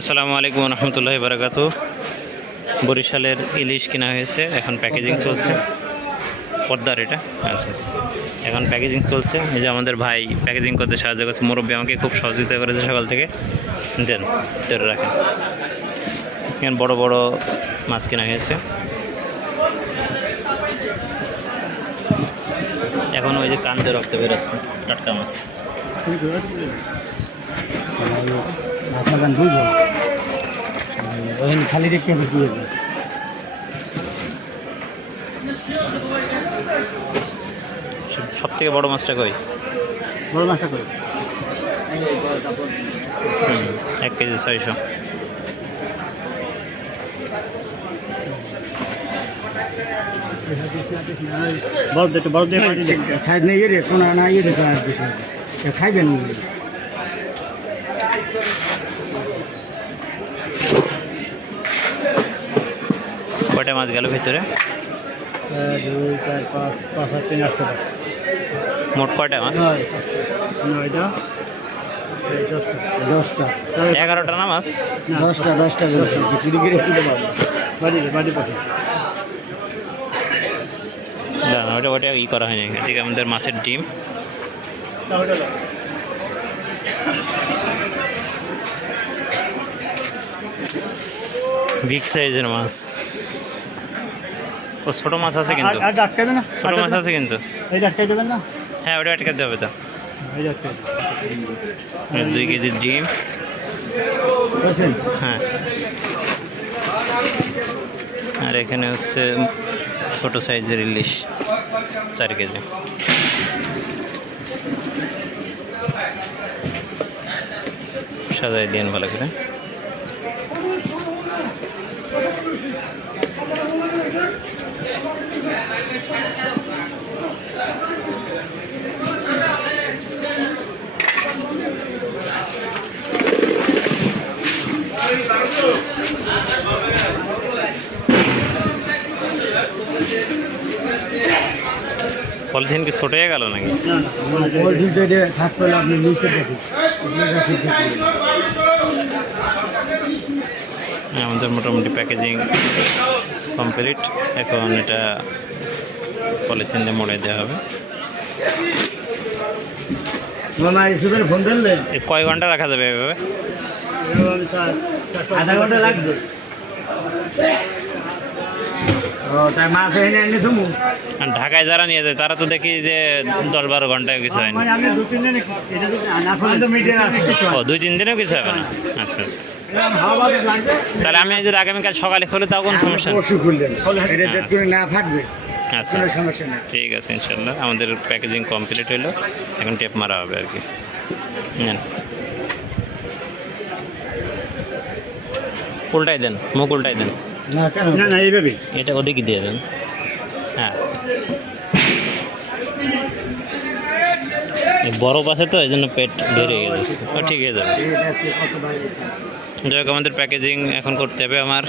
আসসালামু আলাইকুম রহমতুল্লাহ বারাকাত বরিশালের ইলিশ কেনা হয়েছে, এখন প্যাকেজিং চলছে। পদ্মার এটা। আচ্ছা আচ্ছা। এখন প্যাকেজিং চলছে। এই যে আমাদের ভাই প্যাকেজিং করতে সাহায্য করছে, মুরব্বী আমাকে খুব সহযোগিতা করেছে সকাল থেকে। দেন, ধরে রাখেন। এখানে বড় বড় মাছ কেনা হয়েছে। এখন ওই যে কান্দে রক্ত বেরোচ্ছে, টাটকা মাছ। বুঝব? ওখানে খালি রেখে আমি দিয়ে দেবো সব থেকে বড় মাছটা কই? বড় মাছটা হুম, এক কেজি ছয়শো। বড় দেখতে বড় দেখে সাইড নিয়ে রে কোনো না ইয়ে দেখে আর কিছু খাইবেন কয়টা মাছ গেল ভিতরে? মোট কয়টা মাছ? দশটা এগারোটা না মাছ? দশটা দশটা না না, ওটা ওটা ই করা হয়নি ঠিক আমাদের মাছের ডিম। বিগ সাইজের মাছ। ও ছোটো মাছ আছে কিন্তু। আর আটকাবে না? ছোটো মাছ আছে কিন্তু। এই আটকাই দেবেন না? হ্যাঁ ওটা আটকাতে হবে তো। এই দুই কেজির ডিম। হ্যাঁ। আর এখানে হচ্ছে ছোট সাইজের ইলিশ চার কেজি। সাজাই দিন ভালো করে। পলিথিন কি ছোট হয়ে গেল নাকি না না ওই দুটো থাকতে হলে আপনি নিচে দেখি নিচে দেখি আমাদের মোটামুটি প্যাকেজিং কমপ্লিট এখন এটা পলিথিন দিয়ে মোড়ে দেওয়া হবে। কয় ঘণ্টা রাখা যাবে এভাবে? আধা ঘণ্টা লাগবে ও তাই মাছ এনে এনে তুমি আর ঢাকায় যারা নিয়ে যায় তারা তো দেখি যে দশ বারো ঘন্টায় কিছু হয়নি। মানে ও দুই তিন দিনেও কিছু হবে না? আচ্ছা আচ্ছা। তাহলে আমি যদি আগামীকাল সকালে খুলে তাও কোনো সমস্যা না ফাটবে আচ্ছা। সমস্যা ঠিক আছে ইনশাল্লাহ আমাদের প্যাকেজিং কমপ্লিট হলো এখন টেপ মারা হবে আর কি। উল্টাই দেন মুখ উল্টাই দেন। না এটা ওদিকে দিয়ে দেবেন হ্যাঁ। বরফ আছে তো এই জন্য পেট বেড়ে গেছে। ও ঠিক হয়ে যাবে যাই হোক আমাদের প্যাকেজিং এখন করতে হবে আমার।